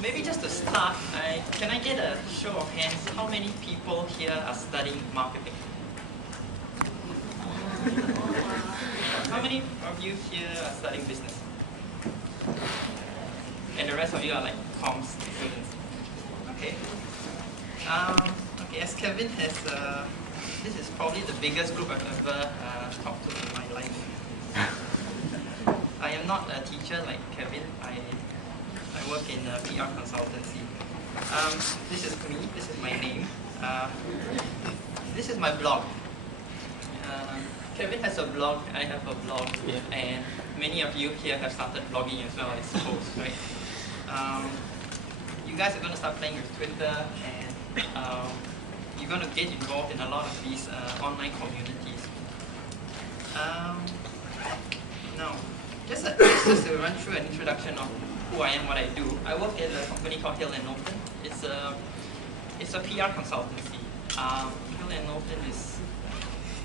Maybe just to start, can I get a show of hands? How many people here are studying marketing? How many of you here are studying business? And the rest of you are like comms students. Okay. Okay, as Kevin has, this is probably the biggest group I've ever talked to in my life. I am not a teacher like Kevin. I work in a PR consultancy. This is me. This is my name. This is my blog. Kevin has a blog. I have a blog, and many of you here have started blogging as well, I suppose, right? You guys are going to start playing with Twitter, and you're going to get involved in a lot of these online communities. Now, just to run through an introduction of who I am, what I do. I work at a company called Hill & Knowlton. It's a PR consultancy. Hill & Knowlton is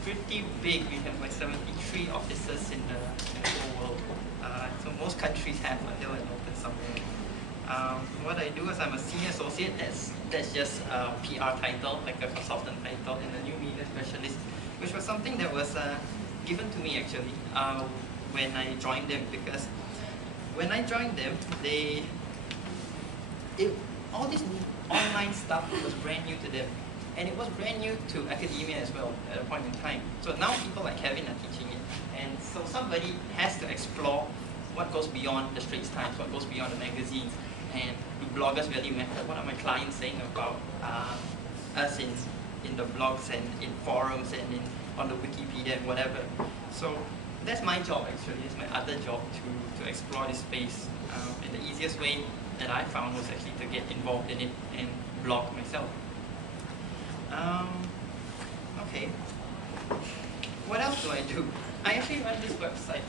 pretty big. We have like 73 offices in the whole world. So most countries have a Hill & Knowlton somewhere. What I do is I'm a senior associate. That's just a PR title, like a consultant title, and a new media specialist, which was something that was given to me actually when I joined them, because when I joined them, all this online stuff was brand new to them. And it was brand new to academia as well at a point in time. So now people like Kevin are teaching it. And so somebody has to explore what goes beyond the Straits Times, what goes beyond the magazines, and do bloggers really matter? What are my clients saying about us in the blogs and in forums and on the Wikipedia and whatever. So that's my job actually, it's my other job to explore this space. And the easiest way that I found was actually to get involved in it and blog myself. Okay, what else do I do? I actually run this website,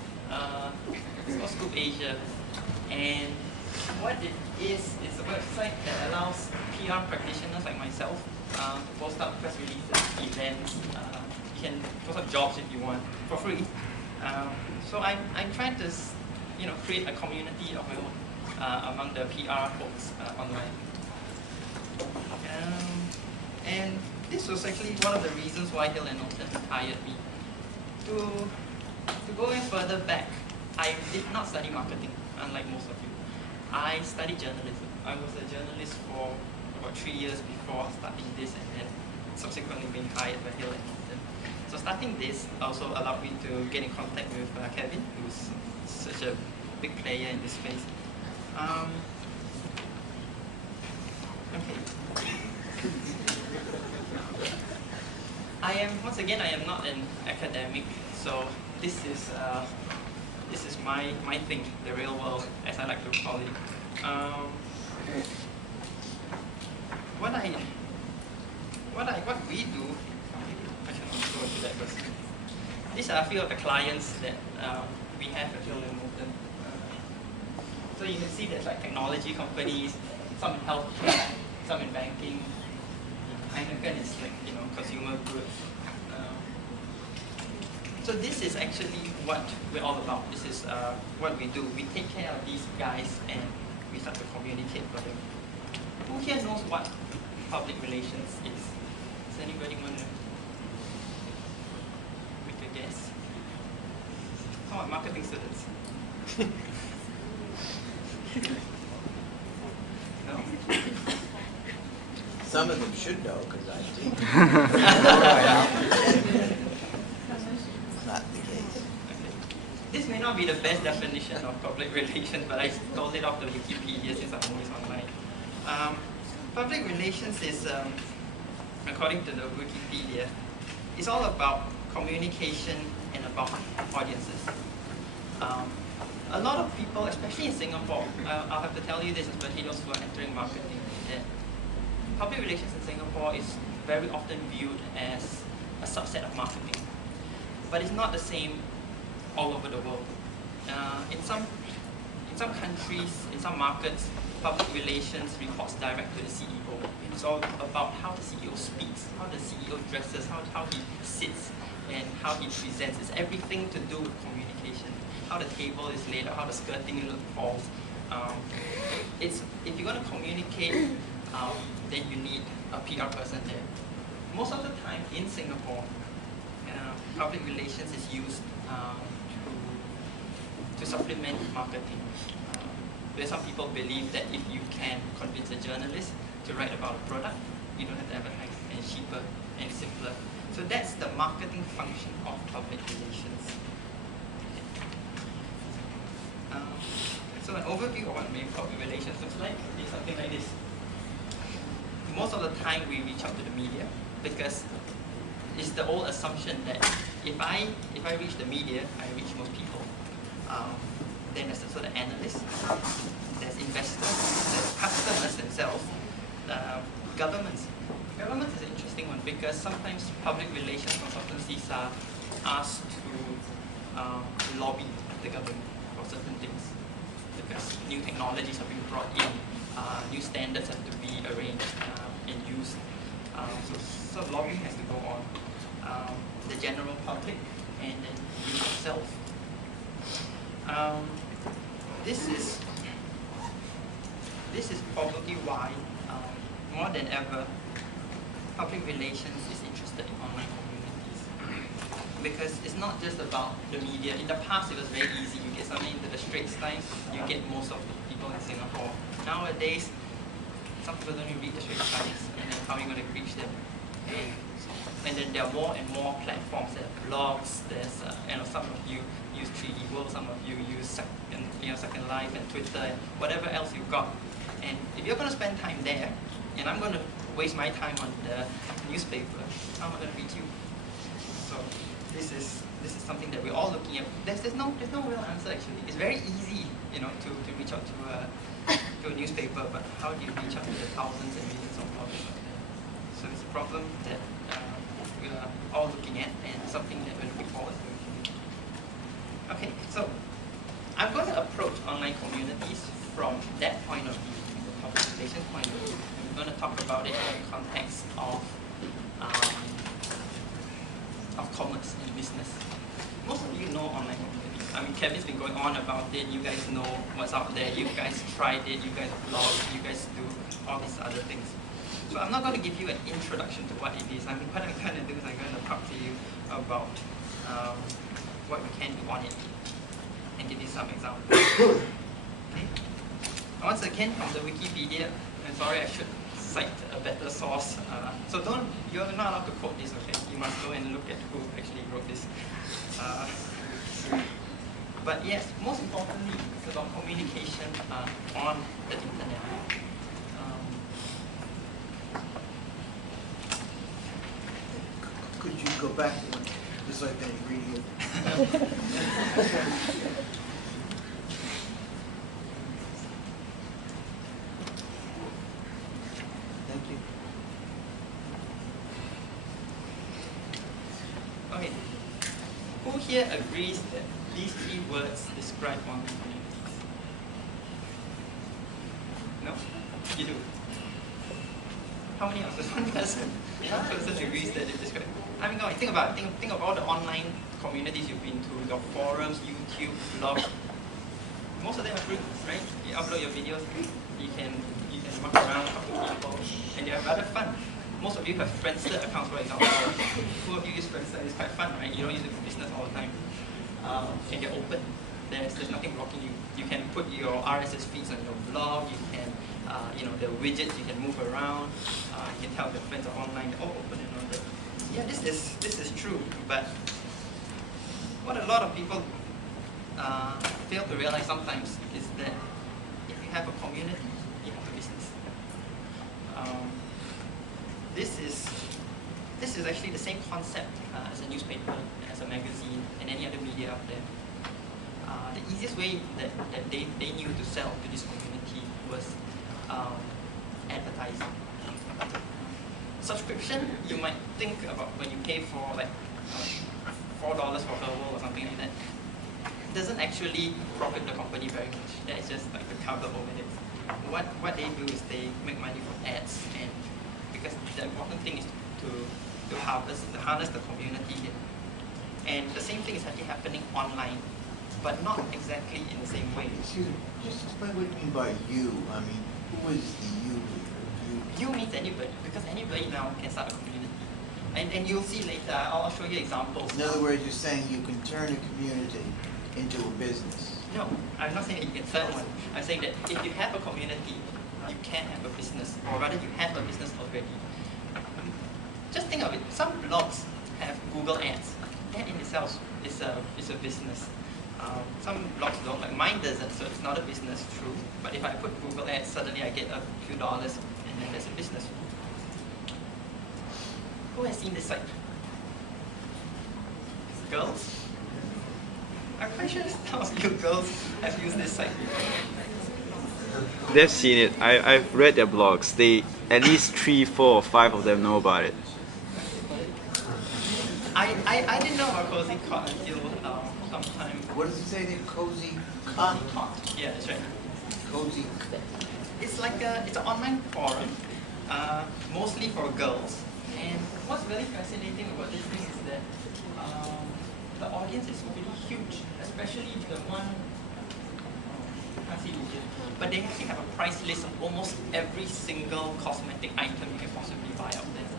it's called Scoop Asia, and what it is a website that allows PR practitioners like myself to post up press releases, events, you can post up jobs if you want, for free. So I'm trying to create a community of my own among the PR folks online. And this was actually one of the reasons why Hill & Knowlton hired me. To go in further back, I did not study marketing, unlike most of you. I studied journalism. I was a journalist for about 3 years before starting this, and then subsequently being hired by Hill & Knowlton. So starting this also allowed me to get in contact with Kevin, who's such a big player in this space. Okay. Once again, I am not an academic, so this is my thing, the real world, as I like to call it. What we do, I cannot go into that first. These are a few of the clients that we have at Hill & Knowlton. So you can see there's like technology companies, some in healthcare, some in banking. Heineken is like consumer goods. So this is actually what we're all about. This is what we do. We take care of these guys and we start to communicate for them. Who here knows what public relations is? Does anybody want to make a guess? How about marketing students? No? Some of them should know, because I do. Not the case. Okay. This may not be the best definition of public relations, but I stole it off the Wikipedia since I'm always online. Public relations is, according to the Wikipedia, it's all about communication and about audiences. A lot of people, especially in Singapore, I'll have to tell you this, especially those who are entering marketing, that public relations in Singapore is very often viewed as a subset of marketing. But it's not the same all over the world. In some countries, in some markets, public relations reports direct to the CEO. It's all about how the CEO speaks, how the CEO dresses, how he sits, and how he presents. It's everything to do with communication. How the table is laid out, how the skirting falls. If you're going to communicate, then you need a PR person there. Most of the time in Singapore, public relations is used to supplement marketing. Where some people believe that if you can convince a journalist to write about a product, you don't have to advertise, and it's cheaper and simpler. So that's the marketing function of public relations. So an overview of what public relations looks like is something like this. Most of the time we reach out to the media because it's the old assumption that if I reach the media, I reach most people. Then there's also the analysts, there's investors, there's customers themselves, governments. Governments is an interesting one because sometimes public relations consultancies are asked to lobby the government for certain things because new technologies are being brought in, new standards have to be arranged and used. So lobbying has to go on. The general public and then you yourself. This is probably why, more than ever, public relations is interested in online communities. Because it's not just about the media. In the past, it was very easy. You get something into the Straits Times, you get most of the people in Singapore. Nowadays, some people don't even read the Straits Times, and then how are you going to reach them? And then there are more and more platforms. There are blogs. There's some of you use 3D World, some of you use Second Life and Twitter and whatever else you've got. And if you're going to spend time there, and I'm going to waste my time on the newspaper, how am I going to reach you? So this is something that we're all looking at. There's no real answer actually. It's very easy, to reach out to a newspaper, but how do you reach out to the thousands and millions of bloggers out there? So it's a problem that we are all looking at and something that we're looking forward to. Okay, so I'm going to approach online communities from that point of view, the public relations point of view. I'm going to talk about it in the context of commerce and business. Most of you know online communities. I mean, Kevin's been going on about it. You guys know what's out there. You guys tried it. You guys blog. You guys do all these other things. So I'm not going to give you an introduction to what it is. What I'm going to do is I'm going to talk to you about what we can do on it and give you some examples. Okay. Once again, from the Wikipedia, I'm sorry, I should cite a better source. So you're not allowed to quote this, okay? You must go and look at who actually wrote this. But yes, most importantly, it's about communication on the internet. Could you go back to one, just like that ingredient? Thank you. Okay. Who here agrees that these three words describe online communities? No? You do? How many of us? One person? One person agrees that it describes. I mean, think about it. Think of all the online communities you've been to, your forums, YouTube, blog. Most of them are free, right? You upload your videos, you can walk around, talk to people, and they're rather fun. Most of you have Friendster accounts, for example. Who of you use Friendster? It's quite fun, right? You don't use it for business all the time. And they're open. There's nothing blocking you. You can put your RSS feeds on your blog. You can, the widgets you can move around. You can tell your friends are online. They're all open and all that. Yeah, this is true. But what a lot of people fail to realize sometimes is that if you have a community, you have a business. This is actually the same concept as a newspaper, as a magazine, and any other media out there. The easiest way that they knew to sell to this community was advertising. Subscription, you might think about when you pay for like $4 for Herbal or something like that. It doesn't actually profit the company very much. That is just like the cover overheads. What they do is they make money from ads, and because the important thing is to harness the community here. And the same thing is actually happening online. but not exactly in the same way. Excuse me, just explain what you mean by you. I mean, who is the you? You means anybody, because anybody now can start a community. And you'll see later, I'll show you examples. In other words, you're saying you can turn a community into a business. No, I'm not saying that you can turn one. I'm saying that if you have a community, you can have a business, or rather you have a business already. Just think of it, some blogs have Google ads. That in itself is a business. Some blogs don't, like mine doesn't, so it's not a business, true. But if I put Google ads, suddenly I get a few dollars, and then there's a business. Who has seen this site? Girls? I'm quite sure some of you girls have used this site. They've seen it. I've read their blogs. They at least 3, 4, or 5 of them know about it. I didn't know about Cozy Cot until sometime. What does it say there? Cozy Cot? Yeah, that's right. Cozy. It's like it's an online forum, mostly for girls. And what's really fascinating about this thing is that the audience is really huge, especially the one. I can't see it here, but they actually have a price list of almost every single cosmetic item you can possibly buy out there.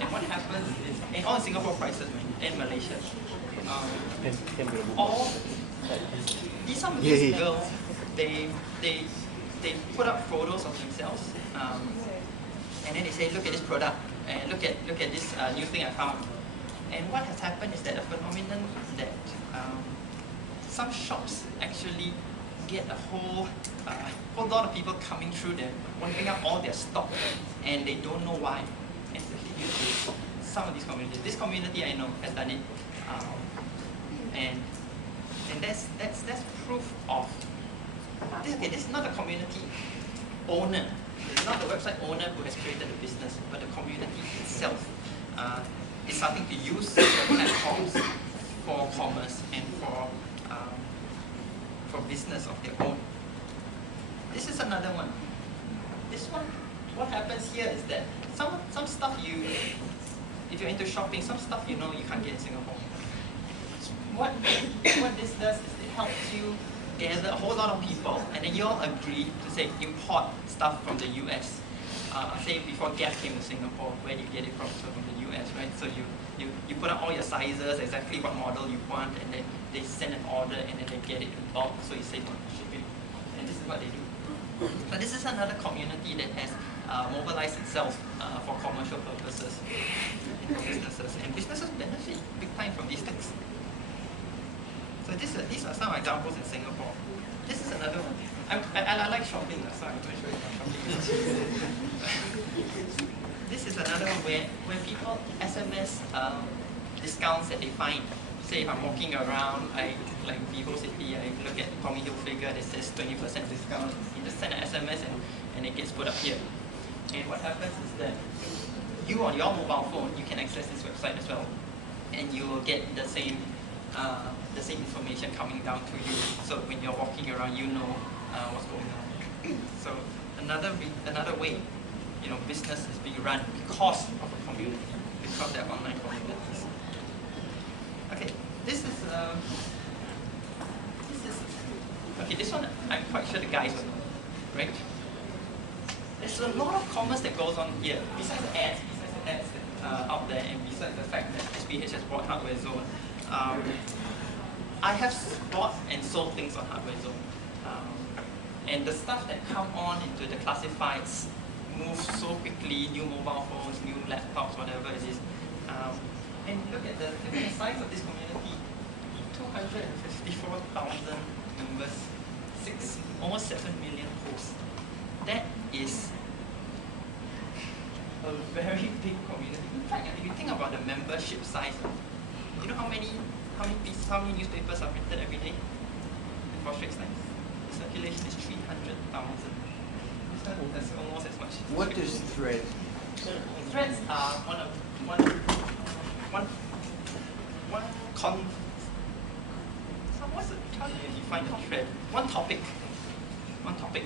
And what happens is, and all Singapore prices, in Malaysia, all some of these girls, they put up photos of themselves, and then they say, look at this product, and look at this new thing I found. And what has happened is that a phenomenon that some shops actually get a whole lot of people coming through there, wanting up all their stock, and they don't know why. And it's actually due to some of these communities. This community I know has done it, and that's proof of. Okay, this is not the community owner. It's not the website owner who has created the business, but the community itself is starting to use the platforms for commerce and for business of their own. This is another one. This one, what happens here is that some stuff if you're into shopping, some stuff you can't get in Singapore. What this does is it helps you gather a whole lot of people, and then you all agree to say import stuff from the US. Say before Gap came to Singapore, where do you get it from? So from the US, right? So you put up all your sizes, exactly what model you want, and then they send an order, and then they get it in bulk, so you save on shipping. And this is what they do. But this is another community that has mobilized itself for commercial purposes, for businesses, and businesses benefit big time from these things. So these are some examples in Singapore. This is another one. I like shopping, so I'm going to show you my shopping. This is another one where people SMS discounts that they find. Say if I'm walking around, like Vivo City, I look at Tommy Hilfiger that says 20% discount. You just send an SMS and it gets put up here. And what happens is that you on your mobile phone, you can access this website as well, and you will get the same information coming down to you. So when you're walking around, you know what's going on. So another way, business is being run because of a community, because they're online communities. Okay, this is okay. This one I'm quite sure the guys will know, right? There's a lot of commerce that goes on here besides the ads that out there, and besides the fact that SPH has bought Hardware Zone. I have bought and sold things on Hardware Zone. And the stuff that come on into the classifieds moves so quickly, new mobile phones, new laptops, whatever it is. And look at the size of this community, 254,000 members, almost 7 million posts. That is a very big community. In fact, if you think about the membership size, you know how many newspapers are printed every day for Straits Times? The circulation is 300,000. That's almost as much. What is thread? Threads are how do you define a thread? One topic,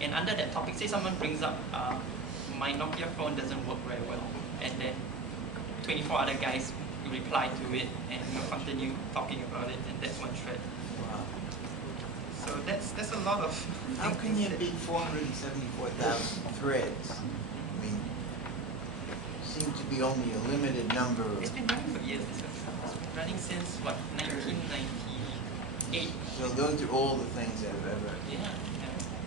and under that topic, say someone brings up my Nokia phone doesn't work very well, and then 24 other guys reply to it and continue talking about it, and that's one thread. Wow. that's a lot of How can you beat 474,000 threads? I mean, seems to be only a limited number of... It's been running for years. It's been running since, what, 1998. So those are all the things that have ever... Yeah.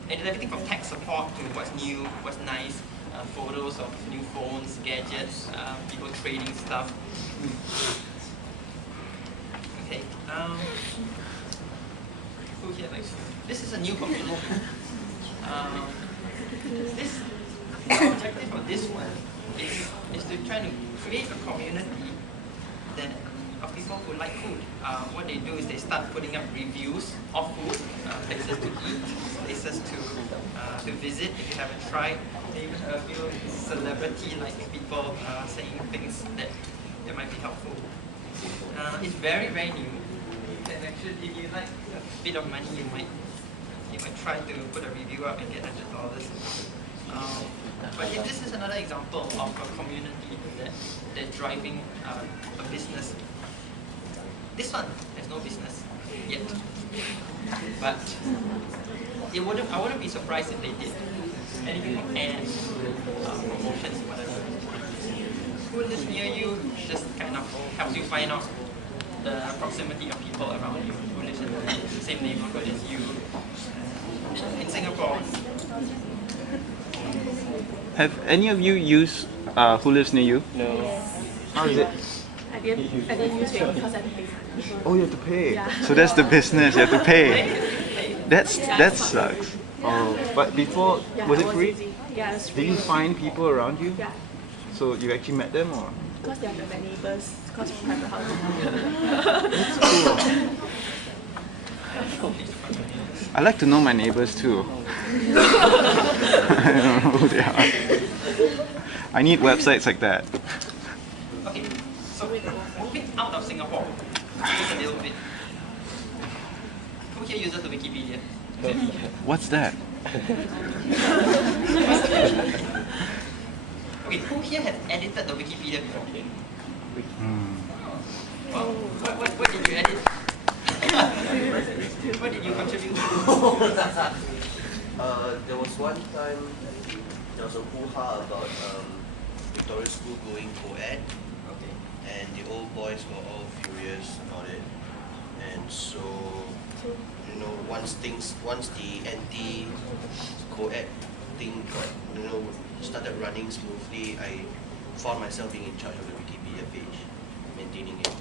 And it's everything from tech support to what's new, what's nice, photos of new phones, gadgets, people trading stuff. Okay. Who here likes this is a new community. This the objective of this one is to try to create a community that of people who like food. What they do is they start putting up reviews of food, places to eat, places to visit if you haven't tried. They even have a few celebrity-like people saying things that might be helpful. It's very, very new. And actually, if you like a bit of money, you might try to put a review up and get $100. But this is another example of a community that's driving a business. This one has no business yet, but I wouldn't be surprised if they did. Anything from ads, promotions, whatever. Who lives near you just kind of helps you find out the proximity of people around you who lives in the same neighborhood as you. In Singapore, have any of you used Who Lives Near You? No. How is it? I didn't use it because I had to pay money. Oh, you have to pay. Yeah. So that's the business. You have to pay. That sucks. Oh, but before Yeah, was I it free? using- Yeah, it's Did free. you find people around you? Yeah, So you actually met them, or? because they are my neighbors. Because of private housing. That's cool. I like to know my neighbors too. I don't know who they are. I need websites like that. okay, so moving out of Singapore, just a little bit. Who here uses the Wikipedia? What's that? Okay, who here has edited the Wikipedia before? Well, what did you edit? What did you contribute? There was one time there was a hoo-ha about Victoria School going co-ed, Okay. and the old boys were all furious about it. And so, you know, once the anti-co-ed thing got, started running smoothly, I found myself being in charge of the Wikipedia page, maintaining it.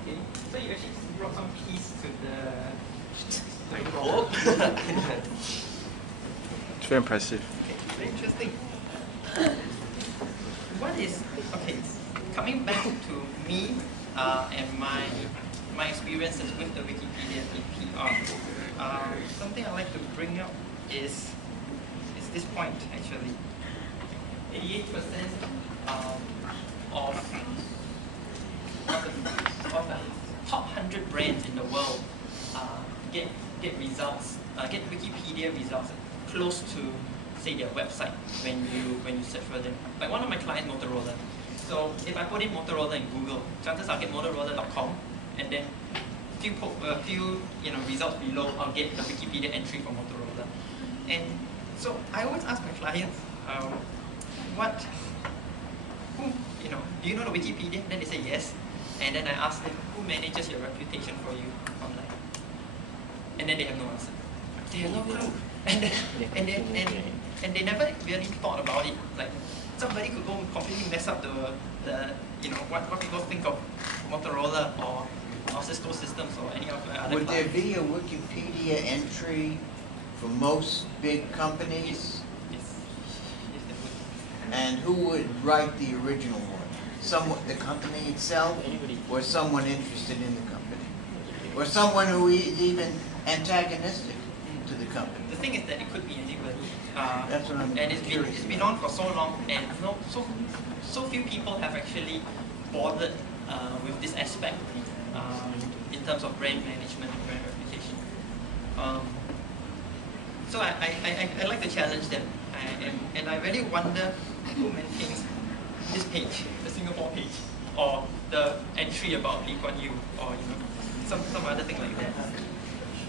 Okay. So you actually brought some peace to the. I hope. It's very impressive. Okay, very interesting. What is okay? Coming back to me and my experiences with the Wikipedia in PR. Something I like to bring up is this point actually. 88% of the top 100 brands in the world get results, get Wikipedia results close to, say, their website when you search for them. Like one of my clients, Motorola. So if I put in Motorola in Google, chances I'll get Motorola.com, and then a few results below, I'll get the Wikipedia entry for Motorola. And so I always ask my clients, do you know the Wikipedia? Then they say yes. And then I ask them, who manages your reputation for you online? And then they have no answer. They have no clue. And they never really thought about it. Like somebody could go and completely mess up the what people think of Motorola or Cisco systems or any of the other Would there clients. be a Wikipedia entry for most big companies? Yes, they would. And who would write the original one? The company itself, or someone interested in the company, or someone who is even antagonistic to the company? The thing is that it could be anybody. That's what I'm and curious it's been on for so long, and so few people have actually bothered with this aspect in terms of brand management and brand reputation. So I like to challenge them, and I really wonder who maintains this page, the Singapore page, or the entry about Lee Kuan Yew, or some other thing like that.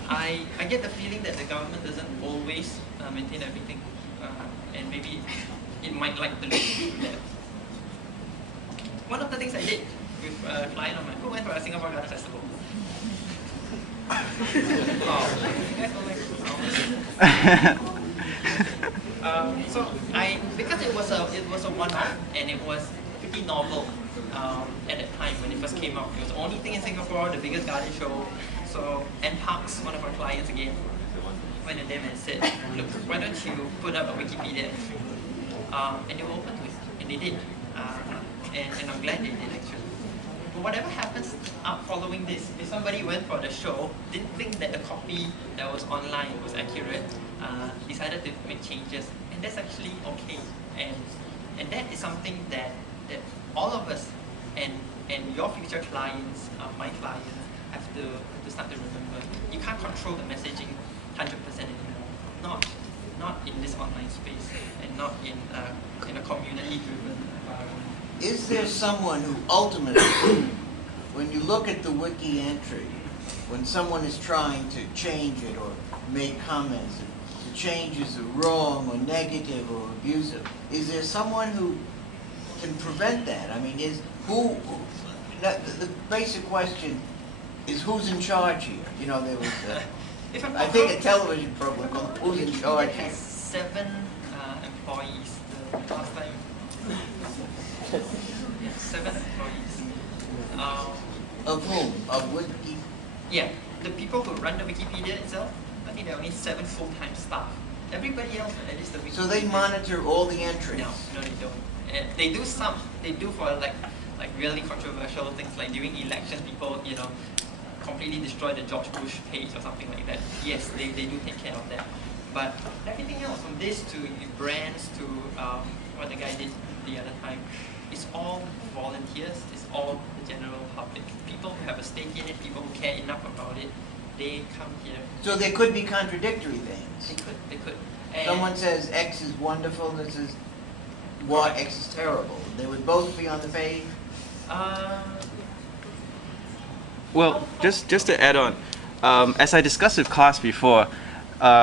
I get the feeling that the government doesn't always maintain everything, and maybe it might like the look to that. One of the things I did with a client of mine who went for a Singapore Garden Festival. Oh, you guys don't like so because it was a one-off and it was pretty novel at that time when it first came out. It was the only thing in Singapore, the biggest garden show. So, and Parks, one of our clients again, went to them and said, look, why don't you put up a Wikipedia entry? And they were open to it, and they did. And I'm glad they did actually. But whatever happens following this, if somebody went for the show, didn't think that the copy that was online was accurate, decided to make changes, and that's actually okay. And that is something that all of us and your future clients, my clients, have to start to remember. You can't control the messaging 100% anymore. Not in this online space, and not in a community-driven environment. Is there someone who ultimately, when you look at the wiki entry, when someone is trying to change it or make comments, the changes are wrong or negative or abusive, is there someone who can prevent that? I mean, the basic question is who's in charge here? You know, there was, I think, a television program called Who's in Charge Here? 7 employees the last time. 7 employees. Of whom? Of Wiki? Yeah, the people who run the Wikipedia itself, I think there are only 7 full-time staff. Everybody else, at least the Wikipedia. So they monitor all the entries? No, they don't. They do some. They do for like really controversial things, like during elections, people, completely destroy the George Bush page or something like that. Yes, they do take care of that. But everything else, from this to brands to what the guy did the other time, it's all volunteers, it's all the general public. People who have a stake in it, people who care enough about it, they come here. So there could be contradictory things. They could. And someone says X is wonderful, this is Y, X is terrible. They would both be on the page? Well, just to add on, as I discussed with class before,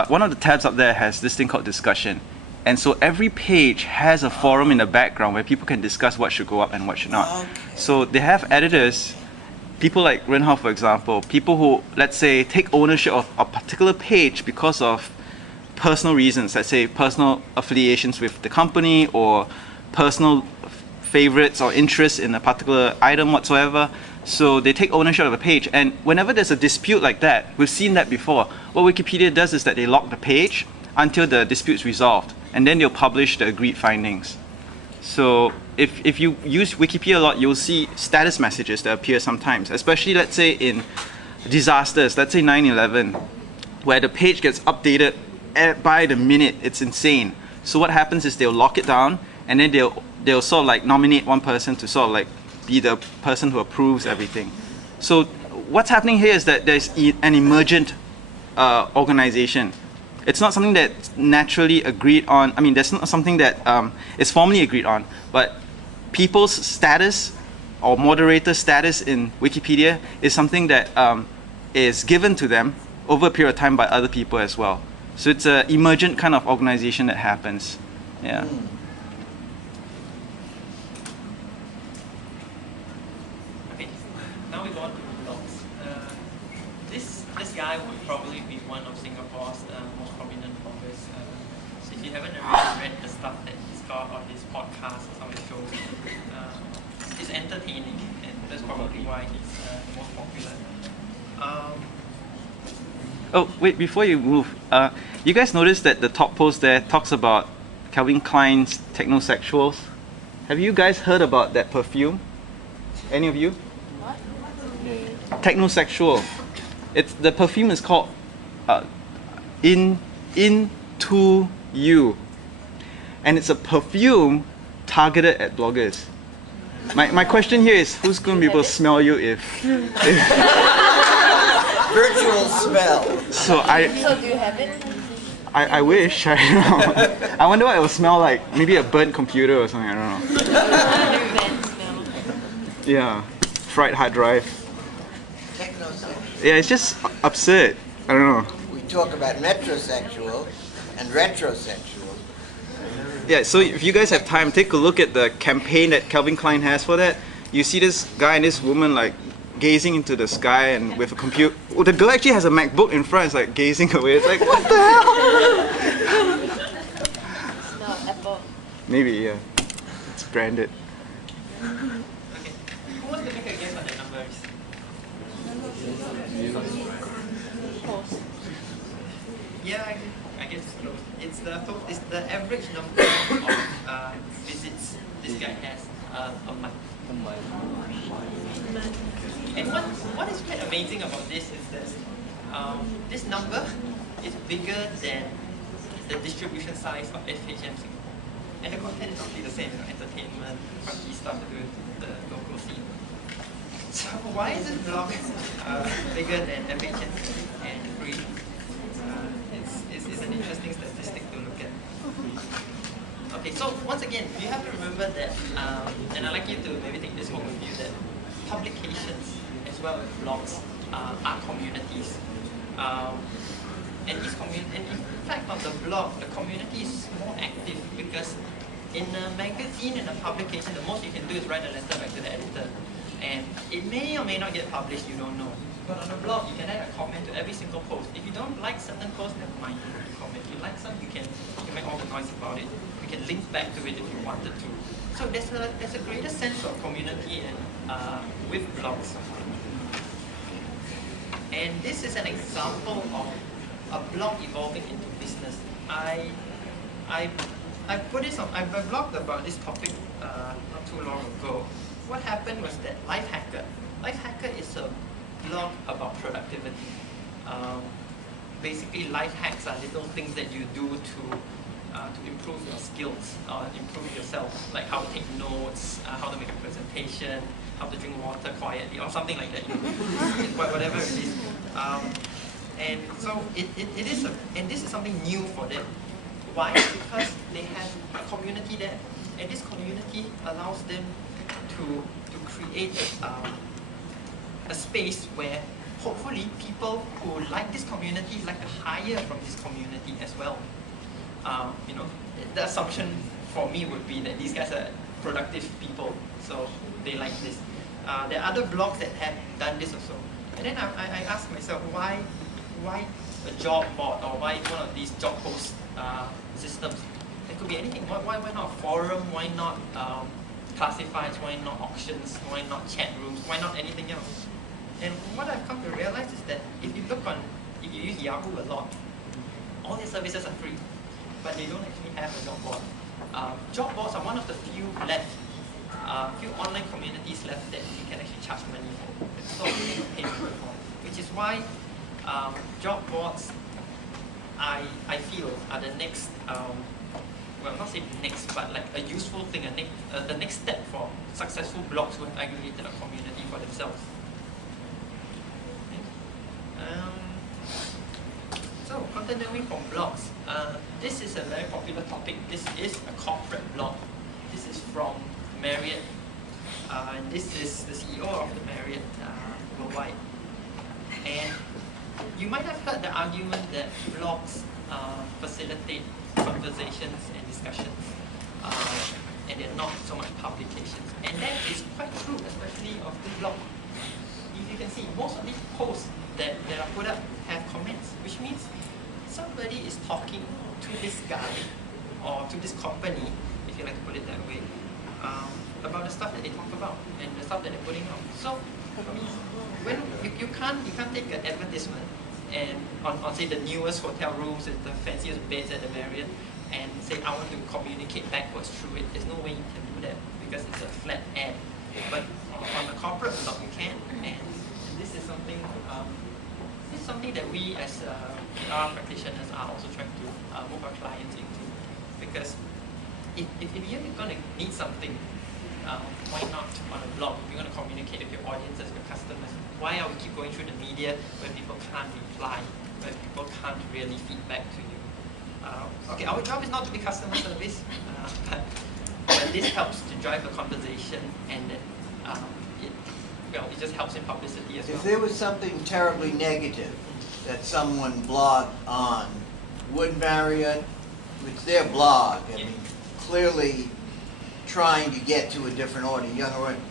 one of the tabs up there has this thing called discussion. And so every page has a forum in the background where people can discuss what should go up and what should not. Okay. So they have editors, people like Renhao, for example, people who, let's say, take ownership of a particular page because of personal reasons, let's say personal affiliations with the company or personal favorites or interests in a particular item whatsoever. So they take ownership of a page, and whenever there's a dispute like that, we've seen that before. What Wikipedia does is that they lock the page until the dispute's resolved, and then they'll publish the agreed findings. So if you use Wikipedia a lot, you'll see status messages that appear sometimes, especially let's say in disasters, let's say 9/11, where the page gets updated by the minute. It's insane. So what happens is they'll lock it down, and then they'll sort of like nominate one person to sort of like be the person who approves everything. So what's happening here is that there's an emergent organization. It's not something that's naturally agreed on. I mean, that's not something that is formally agreed on, but people's status or moderator status in Wikipedia is something that is given to them over a period of time by other people as well. So it's an emergent kind of organization that happens. Yeah. Okay, now we go on to blogs. This guy would probably be one of Singapore's most prominent bloggers. So if you haven't already read the stuff that he's got on his podcast or some of his shows, it's entertaining, and that's probably why he's the most popular. Oh, wait, before you move, you guys noticed that the top post there talks about Calvin Klein's technosexuals? Have you guys heard about that perfume? Any of you? What? Technosexual. The perfume is called Into You. And it's a perfume targeted at bloggers. My question here is, who's going to be able to smell you if Virtual smell. So do you have it? I wish. I don't know. I wonder what it will smell like. Maybe a burnt computer or something. I don't know. Yeah, fried hard drive. Yeah, it's just absurd. I don't know. We talk about metrosexual and retrosexual. Yeah, so if you guys have time, take a look at the campaign that Calvin Klein has for that. You see this guy and this woman like gazing into the sky and with a computer. Oh, the girl actually has a MacBook in front. It's like gazing away. It's like, what the hell? No, Apple. Maybe, yeah. It's branded. Okay. Who wants to make a guess on the numbers? Post. Yeah, I guess it's close. It's the average number of visits this guy has a month. And what is quite amazing about this is that this number is bigger than the distribution size of FHM Singapore. And the content is roughly the same, entertainment, funky stuff to do with the local scene. So why is this blog bigger than FHM and free? It's an interesting statistic to look at. Okay, so once again, you have to remember that, and I'd like you to maybe take this home with you, that publications as well as blogs are communities. And in fact, on the blog, the community is more active because in a magazine and a publication, the most you can do is write a letter back to the editor. And it may or may not get published, you don't know. But on a blog, you can add a comment to every single post. If you don't like certain posts, never mind, you don't comment. If you like some, you can make all the noise about it. You can link back to it if you wanted to. So there's a greater sense of community with blogs. And this is an example of a blog evolving into business. I put this on. I blogged about this topic not too long ago. What happened was that Lifehacker is a blog about productivity. Basically, life hacks are little things that you do to improve your skills or improve yourself, like how to take notes, how to make a presentation, how to drink water quietly, or something like that. Whatever it is. And so it is, and this is something new for them. Why? Because they have a community there, and this community allows them to create a space where hopefully people who like this community like to hire from this community as well. The assumption for me would be that these guys are productive people, so they like this. There are other blogs that have done this also. And then I asked myself, why a job board or why one of these job post systems? It could be anything. Why not a forum? Why not classifieds? Why not auctions? Why not chat rooms? Why not anything else? And what I've come to realize is that if you use Yahoo a lot, all their services are free, but they don't actually have a job board. Job boards are one of the few online communities left that you can actually charge money for. It's not pay for, which is why job boards, I feel, are the next, well, not say next, but like a useful thing, the next step for successful blogs who have aggregated a community for themselves. So, continuing from blogs, this is a very popular topic. This is a corporate blog. This is from Marriott, and this is the CEO of the Marriott worldwide. And you might have heard the argument that blogs facilitate conversations and discussions, and they're not so much publications. And that is quite true, especially of this blog. If you can see, most of these posts that are put up have comments, which means somebody is talking to this guy or to this company, if you like to put it that way, about the stuff that they talk about and the stuff that they're putting out. So when you can't take an advertisement and on say the newest hotel rooms with the fanciest beds at the Marriott and say I want to communicate backwards through it. There's no way you can do that because it's a flat ad. But on the corporate blog you can, and this is something that we as PR practitioners are also trying to move our clients into, because if you're going to need something, why not on a blog? If you're going to communicate with your audiences, your customers, why are we keep going through the media where people can't reply, where people can't really feedback to you? Okay, our job is not to be customer service, but this helps to drive the conversation, and then it just helps in publicity as well. If there was something terribly negative that someone blogged on, would Marriott, it's their blog, I mean, clearly trying to get to a different audience, younger audience,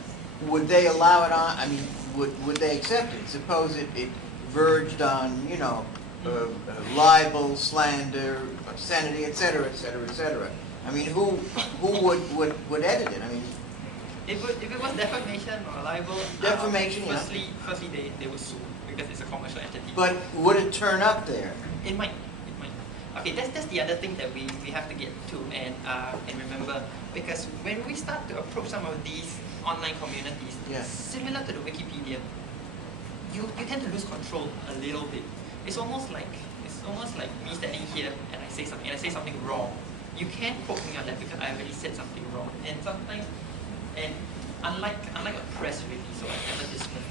would they allow it on, I mean, would they accept it? Suppose it verged on, you know, libel, slander, obscenity, et cetera, et cetera, et cetera. I mean, who would edit it? I mean, if it was defamation or libel, defamation, yeah. Firstly, they would sue because it's a commercial entity. But would it turn up there? It might. Okay, that's the other thing that we have to get to and remember, because when we start to approach some of these online communities, yeah, similar to the Wikipedia, you tend to lose control a little bit. It's almost like me standing here and I say something wrong. You can't quote me on that because I already said something wrong. And sometimes, and unlike a press release or an advertisement,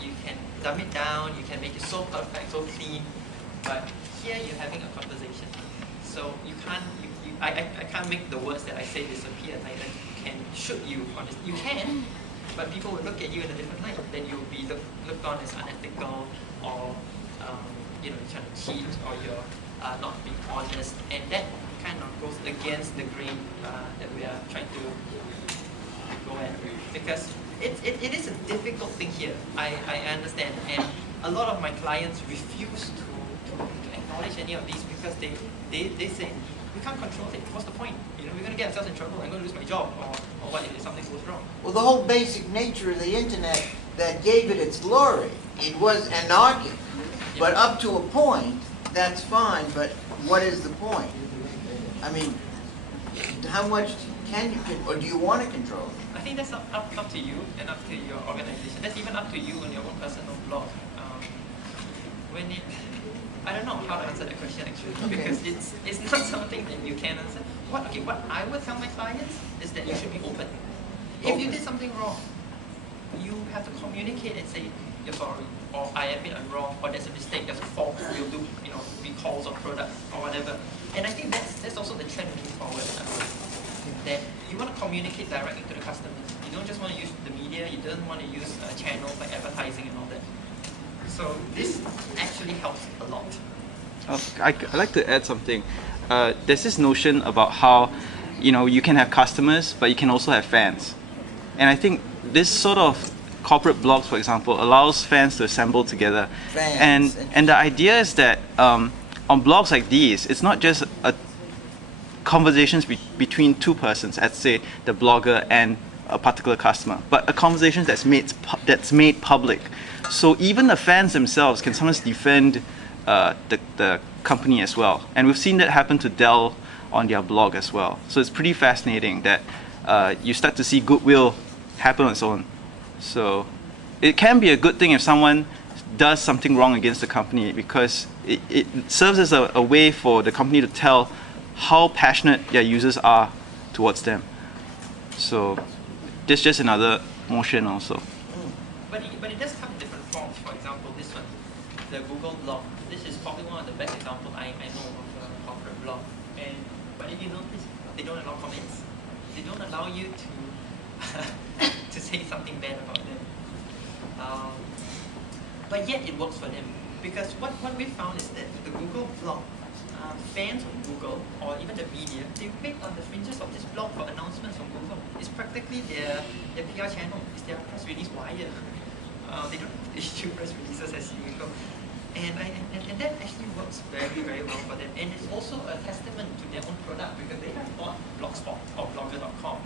you can dumb it down, you can make it so perfect, so clean, but here you're having a conversation. So you can't, I can't make the words that I say disappear. I can shoot you on this. You can, but people will look at you in a different light. Then you'll be looked on as unethical, or you know, you're trying to cheat, or you're not being honest, and that kind of goes against the grain that we are trying to go at. Because it is a difficult thing here. I understand, and a lot of my clients refuse to acknowledge any of these because they say, we can't control it. What's the point? You know, we're going to get ourselves in trouble. I'm going to lose my job, or what if something goes wrong? Well, the whole basic nature of the internet that gave it its glory, it was anarchic. But up to a point, that's fine. But what is the point? I mean, how much can you, or do you want to control it? I think that's up to you and up to your organization. That's even up to you on your own personal blog. I don't know how to answer that question actually, because it's not something that you can answer. What I would tell my clients is that you should be open. If you did something wrong, you have to communicate and say, you're sorry, or I admit I'm wrong, or there's a mistake, there's a fault, we'll do, you know, recalls of products or whatever. And I think that's also the trend moving forward. That you want to communicate directly to the customers. You don't just want to use the media, you don't want to use channels like advertising and all that. So this actually helps a lot. I'd like to add something. There's this notion about how, you know, you can have customers, but you can also have fans. And I think this sort of corporate blogs, for example, allows fans to assemble together. And the idea is that on blogs like these, it's not just conversations between two persons, let's say the blogger and a particular customer, but a conversation that's made public. So even the fans themselves can sometimes defend the company as well. And we've seen that happen to Dell on their blog as well. So it's pretty fascinating that you start to see goodwill happen on its own. So it can be a good thing if someone does something wrong against the company, because it serves as a way for the company to tell how passionate their users are towards them. So there's just another motion also. But it does come in different forms. For example, this one, the Google blog. This is probably one of the best examples I know of a corporate blog. But if you notice, they don't allow comments. They don't allow you to to say something bad about them. But yet it works for them, because what we found is that the Google blog, fans of Google or even the media, they wait on the fringes of this blog for announcements from Google. It's practically their PR channel. It's their press release wire. They don't issue press releases as usual. And that actually works very, very well for them. And it's also a testament to their own product, because they have bought Blogspot or Blogger.com,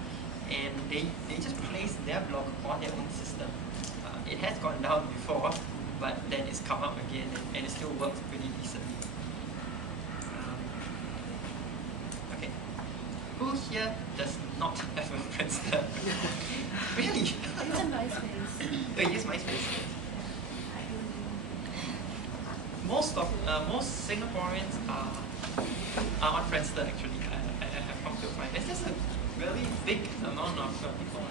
and they just place their blog on their own system. It has gone down before, but then it's come up again, and it still works pretty decently. Okay. Who here does not have a Friendster? Really? It's a MySpace. Oh, you use MySpace? Most Singaporeans are on Friendster actually. I have come to find. It's just a really big amount of people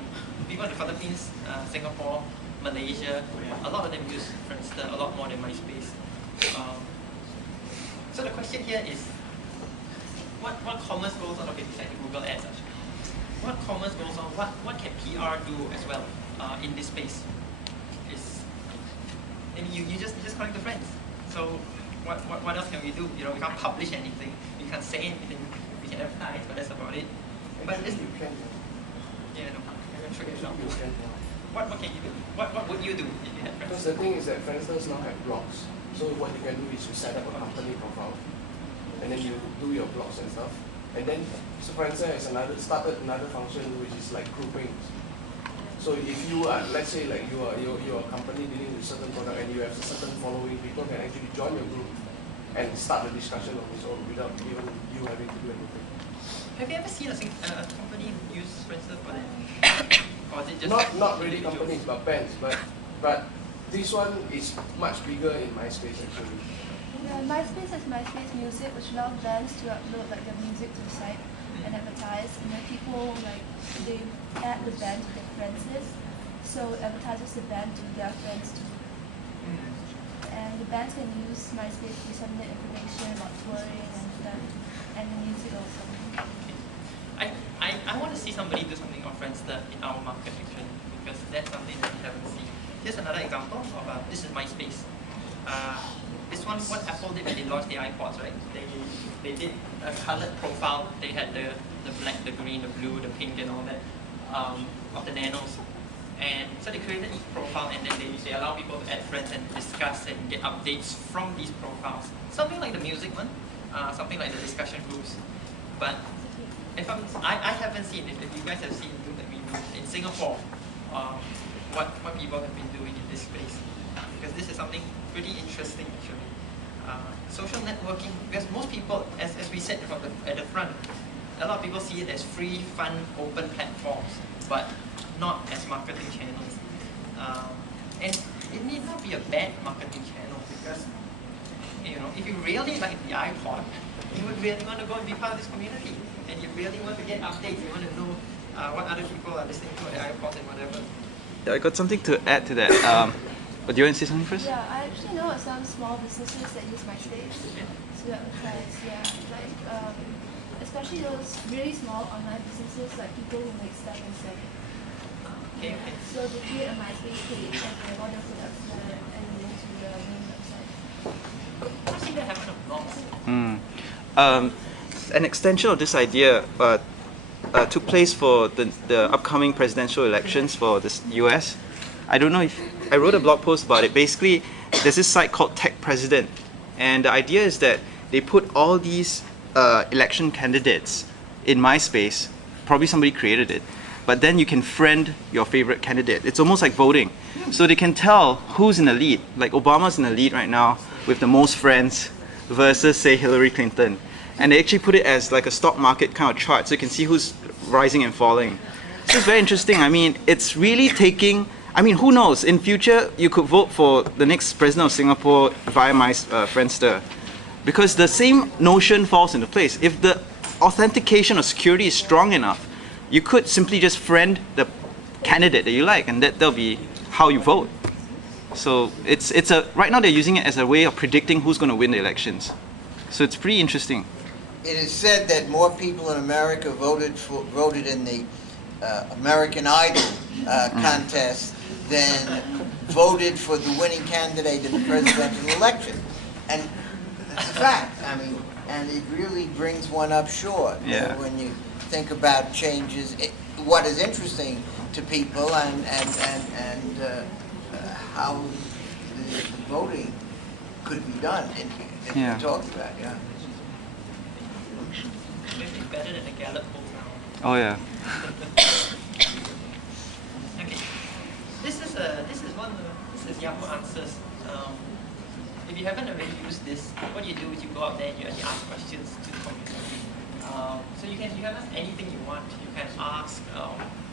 in the Philippines, Singapore, Malaysia. A lot of them use Friendster a lot more than MySpace. So the question here is, what commerce goes on? Okay, besides the Google ads, actually. What commerce goes on? What can PR do as well in this space? I mean, you just connect the friends. So what else can we do? You know, we can't publish anything, we can't say anything, we can advertise, but that's about it. But this, You can. yeah, no, I'm sure it's not. What can you do? What would you do if you had Because friends? the thing is that Friendsters now have blogs. So what you can do is you set up a company profile, and then you do your blogs and stuff. And then so Friendster has started another function which is like grouping. So if you are, let's say like you're a company dealing with certain product and you have a certain following, people can actually join your group and start the discussion on its own without even you having to do anything. Have you ever seen a company use Friendster for that? Or is it just Not really individuals? companies, but bands. But this one is much bigger in MySpace actually. Yeah, MySpace has MySpace Music, which allows bands to upload like their music to the site and advertise. And then people like they add the band to their friends list, so it advertises the band to their friends too. And the bands can use MySpace to disseminate information about touring and stuff, and the music also. I want to see somebody do something on Friendster in our market actually, because that's something that we haven't seen. Here's another example of this is MySpace. This one, what Apple did when they launched the iPods, right? They did a colored profile. They had the black, the green, the blue, the pink, and all that of the nanos. And so they created each profile, and then they allow people to add friends and discuss and get updates from these profiles. Something like the music one, something like the discussion groups. But if I haven't seen, if you guys have seen, do let me know in Singapore, what people have been doing in this space, because this is something pretty interesting actually. Social networking, because most people, as we said at the front, a lot of people see it as free, fun, open platforms, but not as marketing channels. And it need not be a bad marketing channel, because you know, if you really like the iPod, you would really want to go and be part of this community, and you really want to get updates, you want to know what other people are listening to on their iPods and whatever. Yeah, I got something to add to that. But do you want to say something first? Yeah, I actually know of some small businesses that use MySpace to advertise. Yeah, like especially those really small online businesses, like people who make stuff and sell it. Okay. So they create a MySpace page and they have all their products there and link to the main website. I've seen that happen on blogs. An extension of this idea took place for the upcoming presidential elections for the US. I don't know if I wrote a blog post about it. Basically, there's this site called Tech President, and the idea is that they put all these election candidates in MySpace. Probably somebody created it, but then you can friend your favorite candidate. It's almost like voting, so they can tell who's in the lead. Like Obama's in the lead right now with the most friends versus say Hillary Clinton, and they actually put it as like a stock market kind of chart, so you can see who's rising and falling. So it's very interesting. I mean, it's really taking. I mean, who knows? In future, you could vote for the next president of Singapore via my Friendster, because the same notion falls into place. If the authentication or security is strong enough, you could simply just friend the candidate that you like, and that'll be how you vote. So right now they're using it as a way of predicting who's going to win the elections. So it's pretty interesting. It is said that more people in America voted in the American Idol contest than voted for the winning candidate in the presidential election, and that's a fact. I mean, and it really brings one up short. Yeah. When you think about changes, what is interesting to people, and how the voting could be done. That Yeah. we talked about, yeah. Maybe better than the Gallup poll now. Oh yeah. Okay, this is Yahoo Answers. If you haven't already used this, what you do is you go out there and you actually ask questions to the community. So you can ask anything you want. You can ask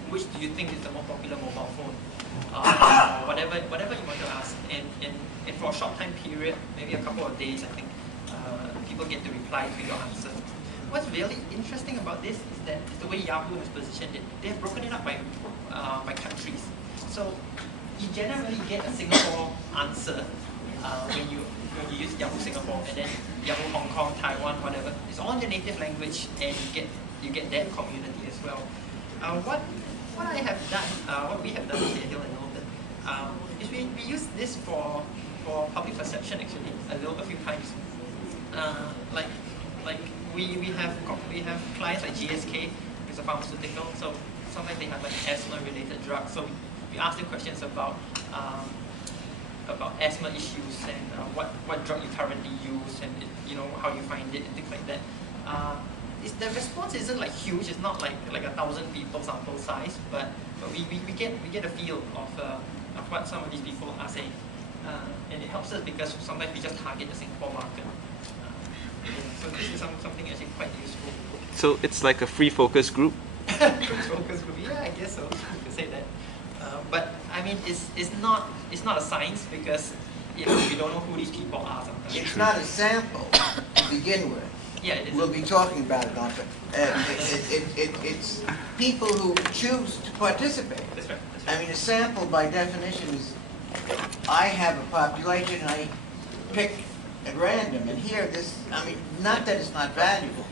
which do you think is the more popular mobile phone, whatever you want to ask. And for a short time period, maybe a couple of days, I think people get to reply to your answer. What's really interesting about this is that the way Yahoo has positioned it. They have broken it up by countries. So you generally get a Singapore answer when you use Yahoo Singapore, and then Yahoo Hong Kong, Taiwan, whatever. It's all in the native language, and you get that community as well. What we have done here in Knowlton, is we use this for for public perception actually a few times. Like we have clients like GSK, it's a pharmaceutical, so sometimes they have like asthma-related drugs. So we ask them questions about asthma issues and what drug you currently use and how you find it and things like that. The response isn't like huge. It's not like 1,000 people sample size, but we get a feel of what some of these people are saying, and it helps us because sometimes we just target the Singapore market. So this is something actually quite useful. So it's like a free focus group. Focus group, yeah, I guess so. You could say that. But I mean, it's not a science because we don't know who these people are sometimes. It's not a sample to begin with. Yeah, it is. We'll be talking about it after. It's people who choose to participate. That's right. That's right. I mean, a sample by definition is, I have a population, I pick at random, and here not that it's not valuable,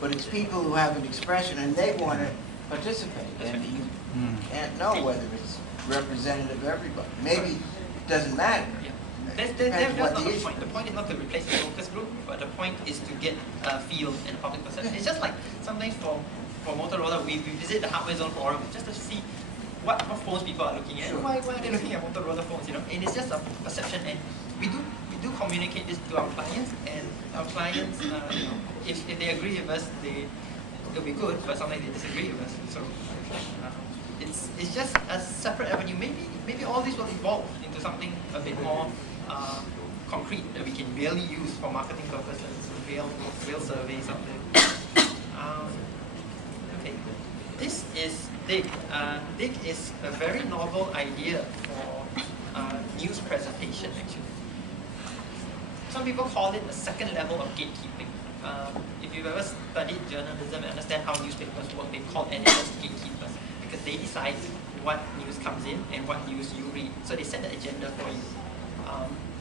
but it's people who have an expression and they want to participate, and you can't know whether it's representative of everybody. Maybe it doesn't matter. Yeah. It That's depends what not the the issue. point. The point is not to replace the focus group, but the point is to get a feel and public perception. It's just like sometimes for Motorola, we visit the hardware zone forum just to see what phones people are looking at. Sure. Why are they looking at Motorola phones? And it's just a perception, and we do communicate this to our clients, and our clients, if they agree with us, they'll be good, but sometimes they disagree with us. So it's just a separate avenue. Maybe all this will evolve into something a bit more concrete that we can really use for marketing purposes, real surveys out there. Okay, this is DIG. DIG is a very novel idea for news presentation actually. Some people call it the second level of gatekeeping. If you've ever studied journalism and understand how newspapers work, they call editors gatekeepers because they decide what news comes in and what news you read. So they set the agenda for you.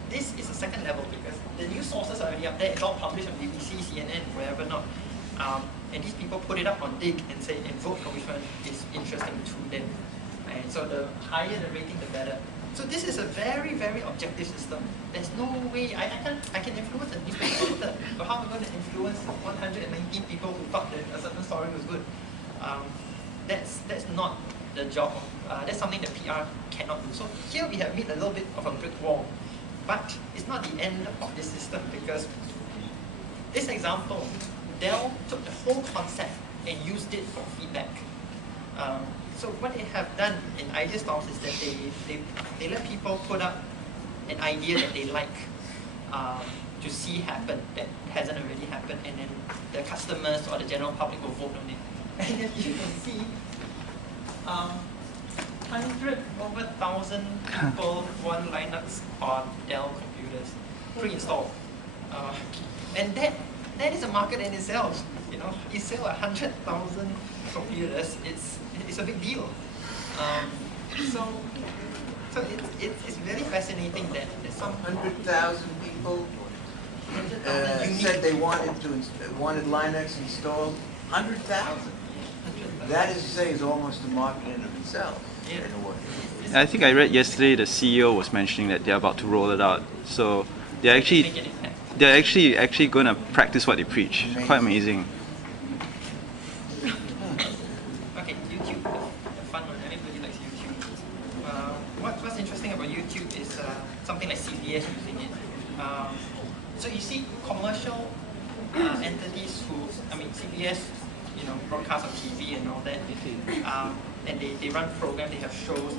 This is a second level because the news sources are already up there. It's all published on BBC, CNN, wherever not. And these people put it up on DIG and say, and vote for which one is interesting to them. And so the higher the rating, the better. So this is a very, very objective system. There's no way, I can influence a newspaper editor, but how am I going to influence 119 people who thought that a certain story was good? That's not the job of, that's something that PR cannot do. So here we have made a little bit of a brick wall, but it's not the end of this system because this example, Dell took the whole concept and used it for feedback. So what they have done in Idea Storms is that they let people put up an idea that they like to see happen that hasn't already happened, and then the customers or the general public will vote on it. And as you can see, 100 over 1,000 people won Linux on Dell computers, pre-installed. And that is a market in itself. You sell 100,000 computers, it's a big deal. So it's very fascinating that some 100,000 people 100,000 said they wanted Linux installed. 100,000. That is to say, is almost a market in of itself. Yeah. In a way. I think I read yesterday the CEO was mentioning that they're about to roll it out. So they're actually going to practice what they preach. Amazing. Quite amazing. Okay, YouTube, the fun one. Everybody likes YouTube. What's interesting about YouTube is something like CBS using it. So you see commercial entities CBS, broadcast on TV and all that, and they run programs, they have shows.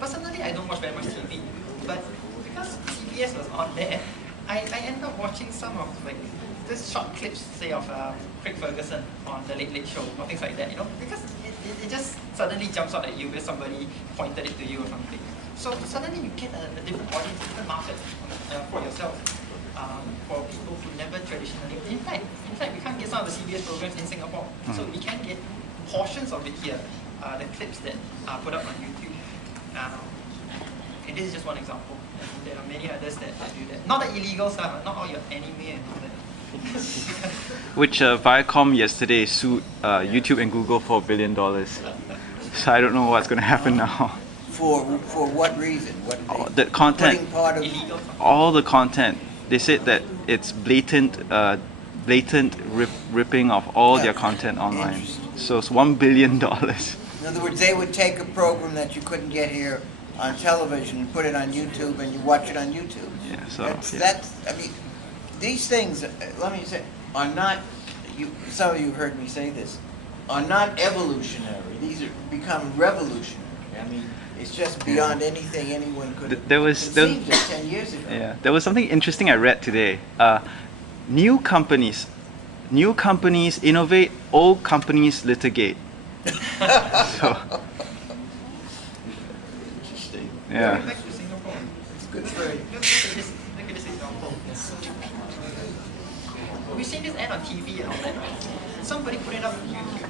Personally, I don't watch very much TV, but because CBS was on there, I ended up watching some of just short clips, say of Craig Ferguson on the Late Late Show or things like that, because it just suddenly jumps out at you because somebody pointed it to you or something. So suddenly you get a different audience, different market for yourself, for people who never traditionally. In fact, we can't get some of the CBS programs in Singapore, so we can get portions of it here, the clips that are put up on YouTube. And this is just one example. And there are many others that do that. Not the illegal stuff, not all your anime and all that. Which Viacom yesterday sued YouTube and Google for $1 billion. So I don't know what's going to happen now. For what reason? What Oh, are they the content. putting part of? Illegal. All the content. They said that it's blatant ripping of all their content online. Interesting. So it's $1 billion. In other words, they would take a program that you couldn't get here on television and put it on YouTube, and you watch it on YouTube. Yeah, so That's I mean, these things. Let me say, are not. Some of you heard me say this. Are not evolutionary. These are become revolutionary. I mean, it's just beyond anything anyone could have conceived just 10 years ago. Yeah, there was something interesting I read today. New companies innovate, old companies litigate. So, Interesting. yeah. Back to Singapore. It's good for you. Look at this example. We've seen this ad on TV and all that, right? Somebody put it up on YouTube.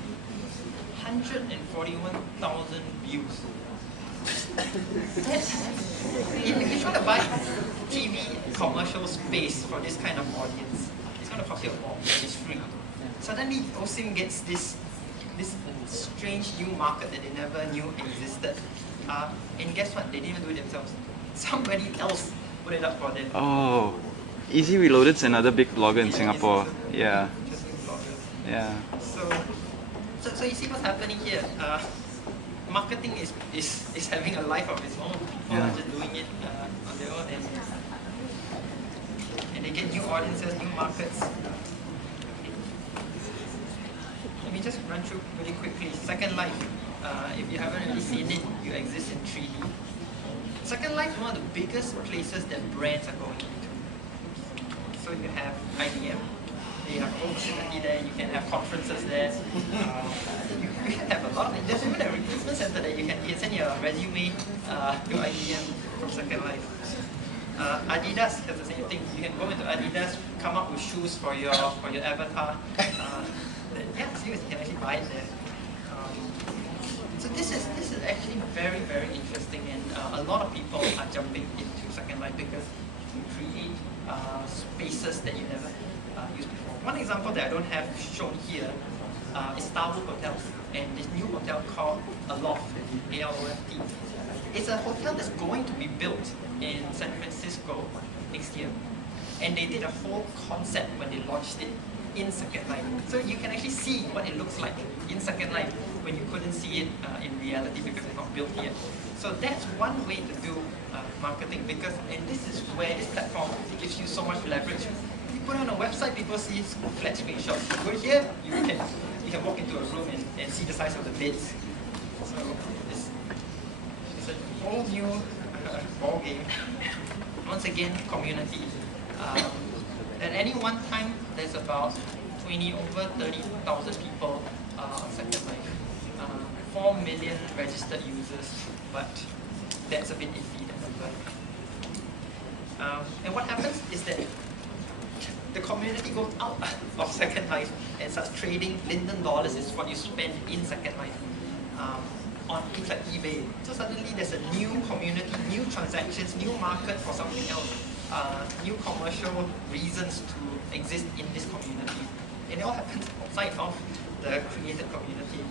141,000 views. If you try to buy TV commercial space for this kind of audience, it's going to cost you a bomb. It's free. Suddenly, OSIM gets this strange new market that they never knew existed. And guess what? They didn't even do it themselves. Somebody else put it up for them. Oh, Easy Reloaded's another big blogger in Singapore. Yeah, Interesting bloggers. yeah. So you see what's happening here. Marketing is having a life of its own. People are just doing it on their own, and they get new audiences, new markets. Let me just run through really quickly. Second Life. If you haven't really seen it, you exist in 3D. Second Life is one of the biggest places that brands are going into. So you have IBM. They have a whole facility there. You can have conferences there. You can have a lot of. There's even a recruitment center that you can send your resume to IBM from Second Life. Adidas has the same thing. You can go into Adidas, come up with shoes for your avatar. Yeah, seriously, you can actually buy it there. So this is actually very, very interesting, and a lot of people are jumping into Second Life because you create spaces that you never used before. One example that I don't have shown here is Starwood Hotels, and this new hotel called Aloft, A-L-O-F-T. It's a hotel that's going to be built in San Francisco next year, and they did a whole concept when they launched it in Second Life. So you can actually see what it looks like in Second Life when you couldn't see it in reality because it's not built yet. So that's one way to do marketing, because, and this is where this platform gives you so much leverage. You put it on a website, people see flat screenshots. You go here, you can walk into a room and see the size of the beds. So it's a whole new ball game. Once again, community. At any one time, there's about over 30,000 people on Second Life. 4 million registered users, but that's a bit iffy, that number. And what happens is that the community goes out of Second Life and starts trading Linden dollars is what you spend in Second Life on things like eBay. So suddenly there's a new community, new transactions, new market for something else, new commercial reasons to exist in this community. And it all happens outside of the created community.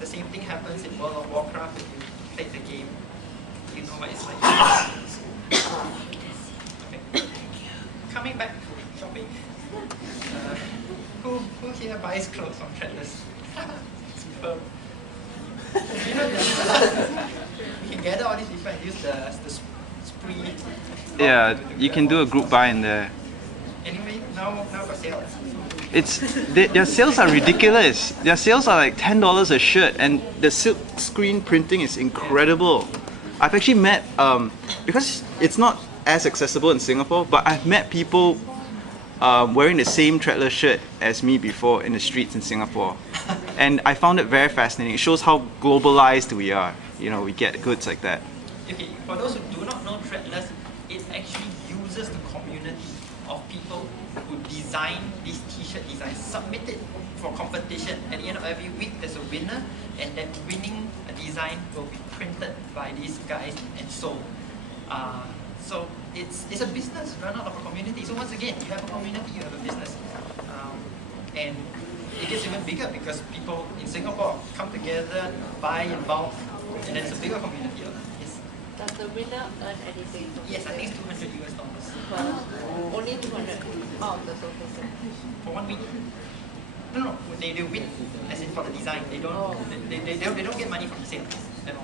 The same thing happens in World of Warcraft. If you play the game, you know what it's like. Okay. Coming back to shopping. Who here buys clothes from Threadless? Superb. You know, you can gather all these people and use the spree. Yeah, you can do a group buy in there. Anyway, now for sale. Their sales are ridiculous. Their sales are like $10 a shirt, and the silk screen printing is incredible. I've actually met because it's not as accessible in Singapore, but I've met people wearing the same Threadless shirt as me before in the streets in Singapore, and I found it very fascinating. It shows how globalized we are. You know, we get goods like that. Okay, for those who do not know Threadless, it actually uses the community of people who design these t-shirt designs, submit it for competition. At the end of every week, there's a winner, and that winning design will be printed by these guys and sold. So it's a business run out of a community. So once again, you have a community, you have a business. And it gets even bigger because people in Singapore come together, buy in bulk, and then it's a bigger community. Yes? Does the winner earn anything? Yes, I think it's $200 Well, only 200 out of the total set. for 1 week. No, they win, as in for the design. They don't, they don't get money from the sale at all.